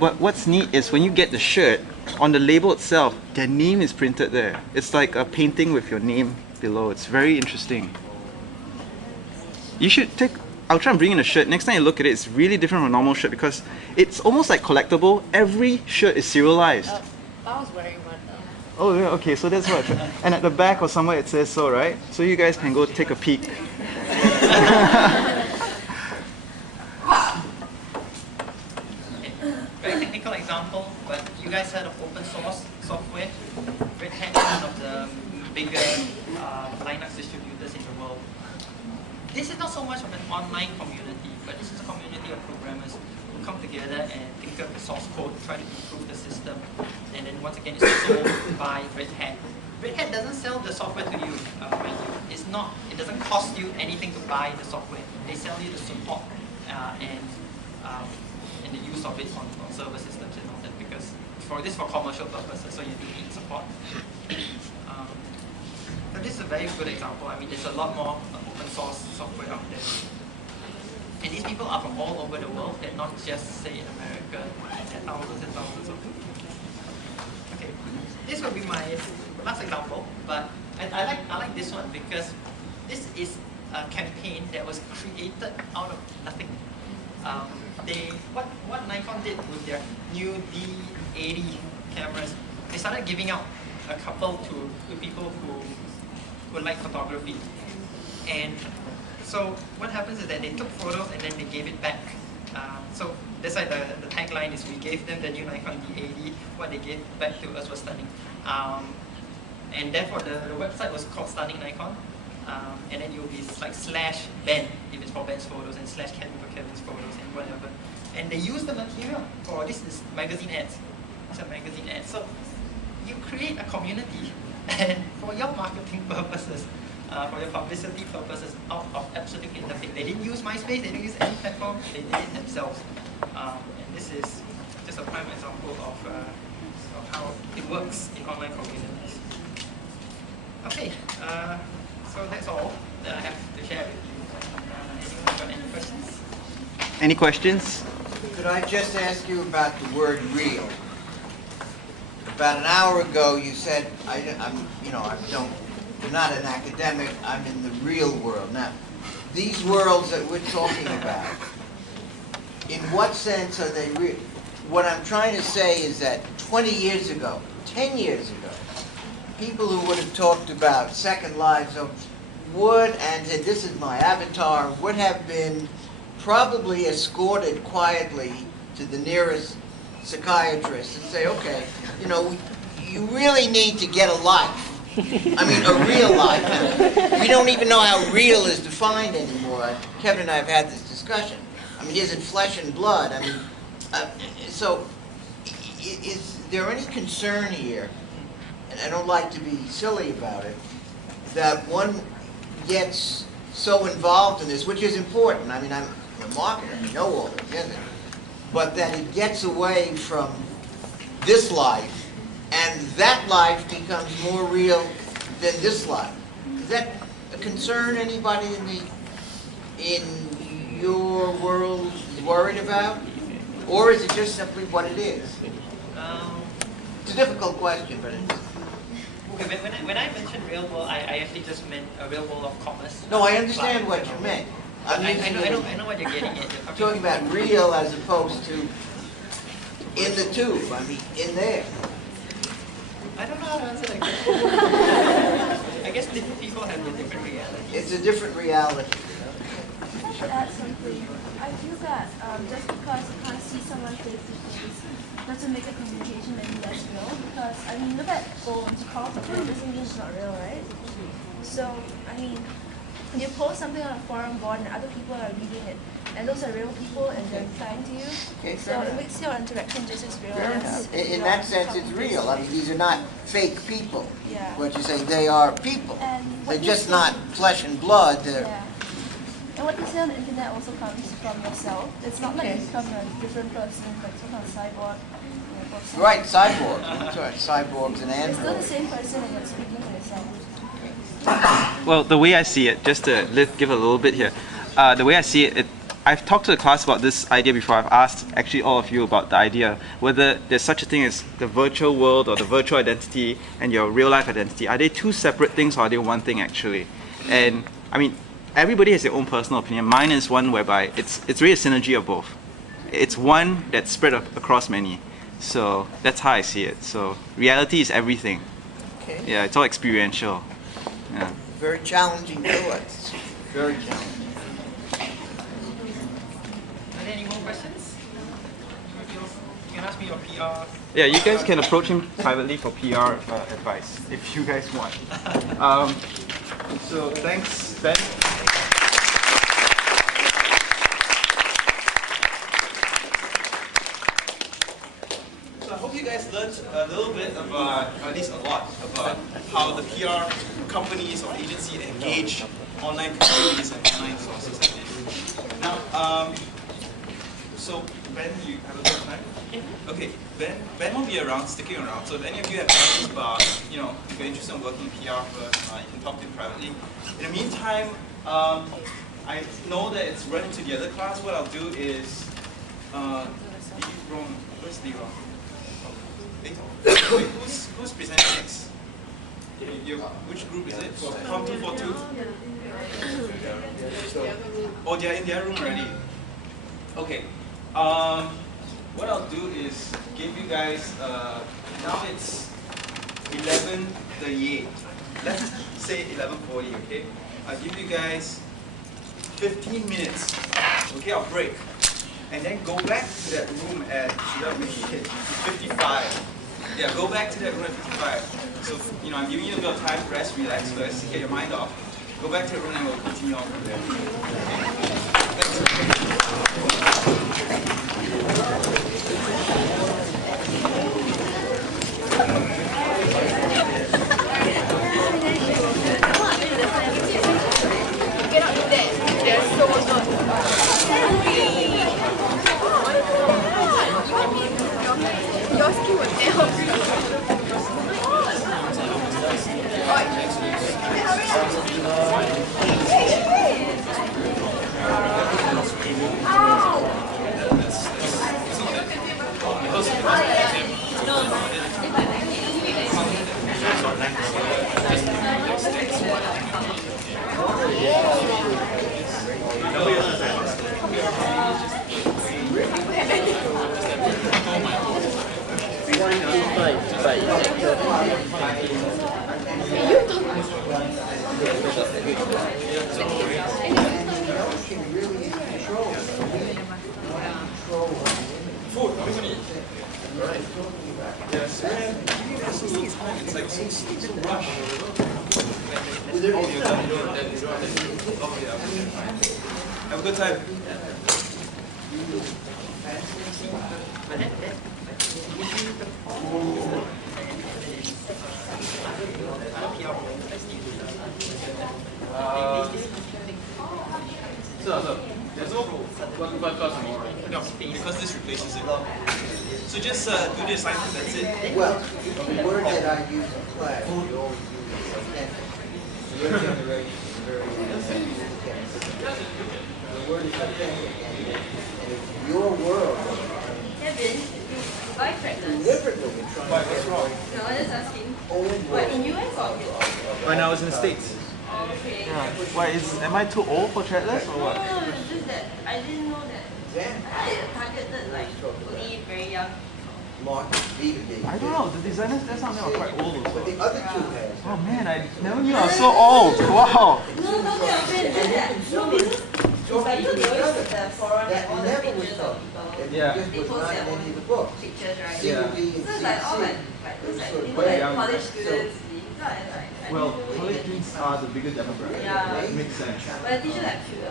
But what's neat is when you get the shirt, on the label itself, their name is printed there. It's like a painting with your name below. It's very interesting. You should take, I'll try and bring in a shirt. Next time you look at it, it's really different from a normal shirt because it's almost like collectible. Every shirt is serialized. I was wearing one. Oh yeah, okay, so that's what. And at the back or somewhere it says so, right? So you guys can go take a peek. Very technical example, but you guys heard of open source software? Red Hat is one of the bigger Linux distributors in the world. This is not so much of an online community, but this is a community of programmers who come together and think up the source code, try to improve the system, and then once again it's sold by Red Hat. Red Hat doesn't sell the software to you, mind you. It's not, it doesn't cost you anything to buy the software. They sell you the support and the use of it on server systems and all that, because for commercial purposes, so you do need support. So this is a very good example. I mean, there's a lot more open source software out there. And these people are from all over the world, and not just, say, in America. There are thousands and thousands of people. Okay, this will be my last example, but I like this one because this is a campaign that was created out of nothing. What Nikon did with their new D80 cameras, they started giving out a couple to people who like photography. And so what happens is that they took photos and then they gave it back. So that's why the tagline is, we gave them the new Nikon D80, what they gave back to us was stunning. And therefore the website was called Stunning Nikon. And then you'll be like /Ben if it's for Ben's photos, and /Kevin for Kevin's photos, and whatever. And they use the material for this is magazine ads. It's a magazine ad. So you create a community, and for your marketing purposes, for your publicity purposes, out of absolutely nothing. They didn't use MySpace, they didn't use any platform, they did it themselves. And this is just a prime example of how it works in online communities. Okay, so that's all that I have to share with you. Anyone got any questions? Any questions? Could I just ask you about the word real? About an hour ago, you said, I'm not an academic, I'm in the real world. Now, these worlds that we're talking about, in what sense are they real? What I'm trying to say is that 20 years ago, 10 years ago, people who would have talked about Second Lives would, and said, this is my avatar, would have been probably escorted quietly to the nearest psychiatrist and say, okay, you really need to get a life. I mean, a real life. We don't even know how real is defined anymore. Kevin and I have had this discussion. I mean, is it flesh and blood? I mean, so is there any concern here, and I don't like to be silly about it, that one gets so involved in this, which is important. I mean, I'm a marketer, I know all this, isn't it? But that it gets away from this life, and that life becomes more real than this life. Is that a concern anybody in your world is worried about? Or is it just simply what it is? It's a difficult question, but it's... Okay, when I mentioned real world, I actually just meant a real world of commerce. No, I understand what you meant. I know what you're getting at. I'm talking about real as opposed to in the tube. I mean, in there. I don't know how to answer that question. I guess different people have a different reality. It's a different reality. If I could add something, I feel that just because you can't see someone face to face doesn't make the communication any less real. Because, I mean, look at phones. You call people, doesn't mean it's not real, right? So, I mean, you post something on a forum board and other people are reading it, and those are real people and they're replying to you. Okay, so it makes your interaction just as real. Fair enough. In that sense, it's real. I mean, these are not fake people. Yeah. What you say, they are people. And They're just not flesh and blood. They're... Yeah. And what you say on the internet also comes from yourself. It's not like you become a different person, like some kind of cyborg. Right, cyborg. That's right, cyborgs and You're still the androids. same person and you're speaking for yourself. Well, the way I see it, just to give a little bit here, the way I see it, I've talked to the class about this idea before. I've asked actually all of you about the idea, whether there's such a thing as the virtual world or the virtual identity and your real life identity. Are they two separate things or are they one thing actually? And I mean, everybody has their own personal opinion. Mine is one whereby it's really a synergy of both. It's one that's spread across many. So that's how I see it. So reality is everything. Okay. Yeah, it's all experiential. Yeah. Very challenging thoughts. Very challenging. Are there any more questions? You can ask me your PR. Yeah, you guys can approach him privately for PR advice if you guys want. So thanks, Ben. So I hope you guys learned a little bit about, or at least a lot, about how the PR companies or agencies engage online communities and online sources like this. Now, so Ben, you have a bit of time? Okay, Ben will be around, sticking around. So if any of you have questions about, if you're interested in working in PR first, you can talk to him privately. In the meantime, I know that it's running to the other class. What I'll do is, where's Leron? Wait, who's presenting next? Which group is it? From 242? Oh, they're in their room already. Okay. What I'll do is give you guys, now it's 11:38. Let's say 11:40, okay? I'll give you guys 15 minutes. Okay, I'll break. And then go back to that room at 55. Yeah, go back to that room at 55. So, I'm giving you a bit of time to rest, relax first, get your mind off. Go back to the room and we'll continue on from there. Your skin was there. Have a good time. So, there's no no, because this replaces it. So just do the assignment, that's it. Well, the word that I use in class, we always use authentic. Your generation is very authentic. The word is authentic, and it's your world. Kevin, why pregnant? Deliberately, you're trying to get No, I'm just asking. old What, world. in US or? When I was in the States. Okay. Yeah. Why am I too old for Chatless or No, what? no, it's just that I didn't know that. Exactly. I targeted like only very young. Market, B2B. I don't know. The designers that sound are quite old But also. the other two has. Oh man, I never knew I was so old. Wow. No, not that offend that. No, because like you know, always the forum That and all the never was pictures taught. of people. It Yeah. just They was post not their in any own of the books. pictures, right? C Yeah. and D and So it's like all CC. like those like sort of people like young. college students. So I Well, didn't know college it. students are the biggest demographic. Yeah. That makes sense. But the teachers are cute.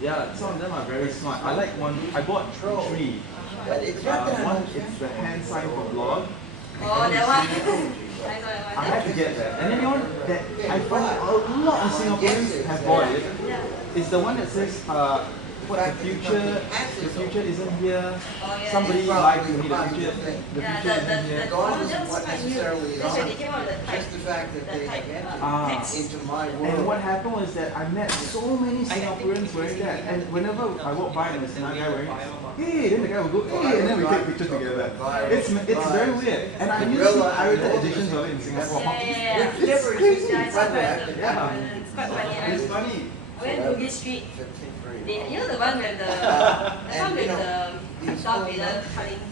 Yeah, some of them are very smart. I like one. I bought three. But it's not that One much. is the hand sign for blog. Oh, that one. I saw I that one. had to get that. And then the one that I find a lot of Singaporeans have bought it. Yeah. It's the one that says, what the future isn't here. Somebody lied to me. The future isn't here. God isn't what necessarily is on it. Just the fact that they have entered into my world. And what happened was that I met so many Singaporeans wearing that, and whenever I walk by and there's another guy wearing it, hey, then the guy will go, hey, and then we take pictures together. It's very weird. And I knew some pirated editions of it in Singapore. It's crazy. It's quite funny. It's funny. I went to Bugis Street. You know the one with the Darth Vader cutting.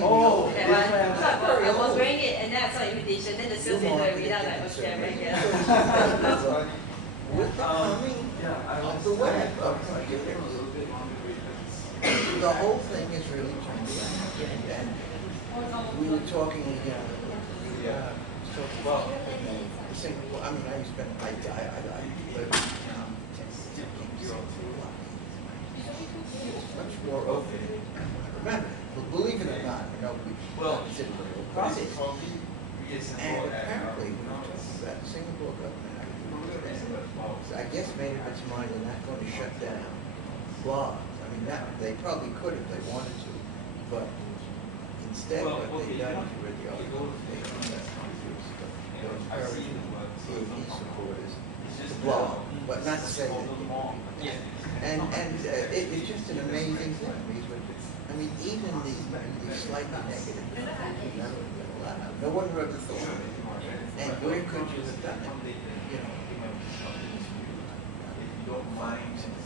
Oh, That one. So I was wearing it and then I saw the invitation. Then the sales agent read out like, oh shit, I'm wearing it. With the coming of the web, the whole thing is really turned around. And we were talking again. Well, Singapore. I mean, I spent. I lived much more open. Remember, believe it or not, you know, we didn't really open it. And apparently, that Singapore government, I guess made up its mind they're not going to shut down blogs. I mean, they probably could if they wanted to, but instead what they've done is really CAP supporters to blog, but not to say that. And it's just an amazing thing. I mean, even these slightly negative things, no one would have thought of it. And where could you have done it? You know, don't mind 65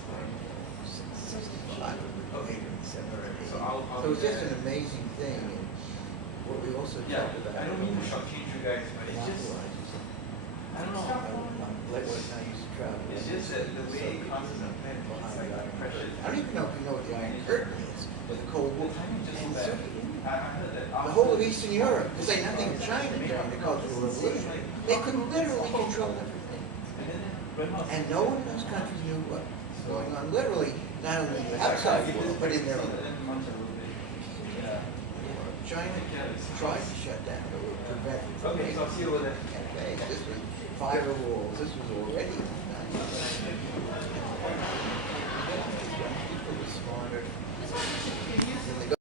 or 87 or 88. So it's just an amazing thing. And what we also talked about. I don't mean to shortchange you guys, but it's just, I don't know. Like when I used to travel. It's just that the way classes are planned, it's like pressure. I don't even know if you know what the Iron Curtain is, or the Cold War. And so, I heard that. the whole of Eastern Europe, to say nothing of China during the Cultural Revolution, they could literally control everything. And no one in those countries knew what was going on, literally, not only in the outside world, but in their own. China tried to shut down or prevent. Okay, so I'll see you over there. This was firewalls, this was already.